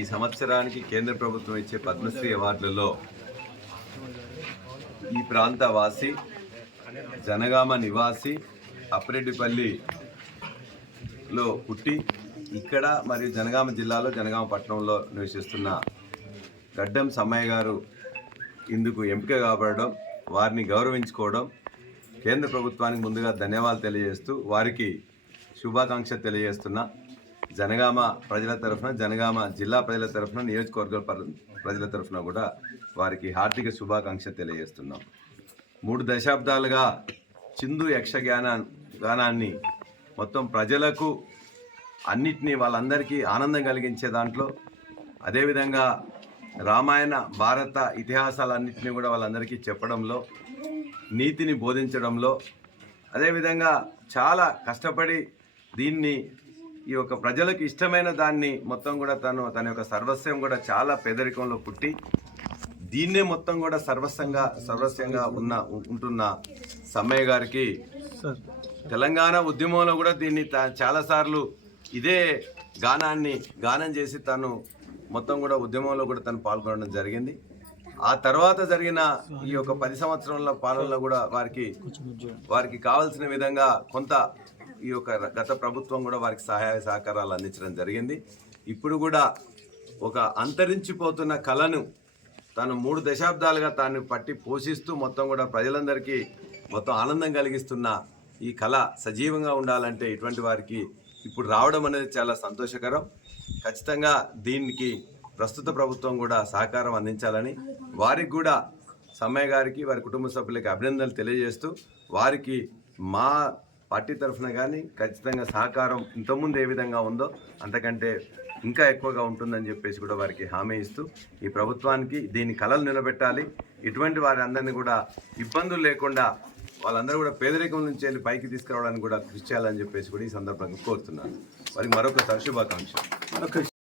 ఈ సంవత్సరానికి కేంద్ర ప్రభుత్వం ఇచ్చే పద్మశ్రీ అవార్డులలో ఈ ప్రాంత వాసి, జనగామ నివాసి, అప్పిరెడ్డిపల్లిలో పుట్టి ఇక్కడ మరియు జనగామ జిల్లాలో జనగామ పట్టణంలో నివసిస్తున్న గడ్డం సమ్మయ్య గారు ఇందుకు ఎంపిక కాబడడం, వారిని గౌరవించుకోవడం కేంద్ర ప్రభుత్వానికి ముందుగా ధన్యవాదాలు తెలియజేస్తూ వారికి శుభాకాంక్ష తెలియజేస్తున్నా. జనగామ ప్రజల తరఫున, జనగామ జిల్లా ప్రజల తరఫున, నియోజకవర్గ ప్రజల తరఫున కూడా వారికి హార్దిక శుభాకాంక్ష తెలియజేస్తున్నాం. 3 దశాబ్దాలుగా చిందు యక్షగానాన్ని మొత్తం ప్రజలకు అన్నిటినీ వాళ్ళందరికీ ఆనందం కలిగించే దాంట్లో, అదేవిధంగా రామాయణ భారత ఇతిహాసాలన్నింటినీ కూడా వాళ్ళందరికీ చెప్పడంలో, నీతిని బోధించడంలో, అదేవిధంగా చాలా కష్టపడి దీన్ని ఈ యొక్క ప్రజలకు ఇష్టమైన దాన్ని మొత్తం కూడా తన యొక్క సర్వస్వం కూడా చాలా పేదరికంలో పుట్టి దీన్నే మొత్తం కూడా సర్వస్వంగా ఉంటున్న సమ్మయ్య గారికి తెలంగాణ ఉద్యమంలో కూడా దీన్ని చాలాసార్లు ఇదే గానం చేసి తను మొత్తం కూడా ఉద్యమంలో కూడా తను పాల్గొనడం జరిగింది. ఆ తర్వాత జరిగిన ఈ యొక్క 10 సంవత్సరాల పాలనలో కూడా వారికి కావాల్సిన విధంగా కొంత ఈ యొక్క గత ప్రభుత్వం కూడా వారికి సహాయ సహకారాలు అందించడం జరిగింది. ఇప్పుడు కూడా ఒక అంతరించిపోతున్న కళను తను 3 దశాబ్దాలుగా తాను పట్టి పోషిస్తూ మొత్తం కూడా ప్రజలందరికీ మొత్తం ఆనందం కలిగిస్తున్న ఈ కళ సజీవంగా ఉండాలంటే ఇటువంటి వారికి ఇప్పుడు రావడం అనేది చాలా సంతోషకరం. ఖచ్చితంగా దీనికి ప్రస్తుత ప్రభుత్వం కూడా సహకారం అందించాలని, వారికి కూడా సమ్మయ్య గారికి, వారి కుటుంబ సభ్యులకి అభినందనలు తెలియజేస్తూ వారికి మా పార్టీ తరఫున కానీ ఖచ్చితంగా సహకారం ఇంతకుముందు ఏ విధంగా ఉందో అంతకంటే ఇంకా ఎక్కువగా ఉంటుందని చెప్పేసి కూడా వారికి హామీ ఇస్తూ ఈ ప్రభుత్వానికి దీని కళలు నిలబెట్టాలి, ఇటువంటి వారి అందరినీ కూడా ఇబ్బందులు లేకుండా వాళ్ళందరూ కూడా పేదరికం నుంచి వెళ్ళి పైకి తీసుకురావడానికి కూడా కృషి చేయాలని చెప్పేసి కూడా ఈ సందర్భంగా కోరుతున్నాను. వారికి మరొకసారి శుభాకాంక్షలు.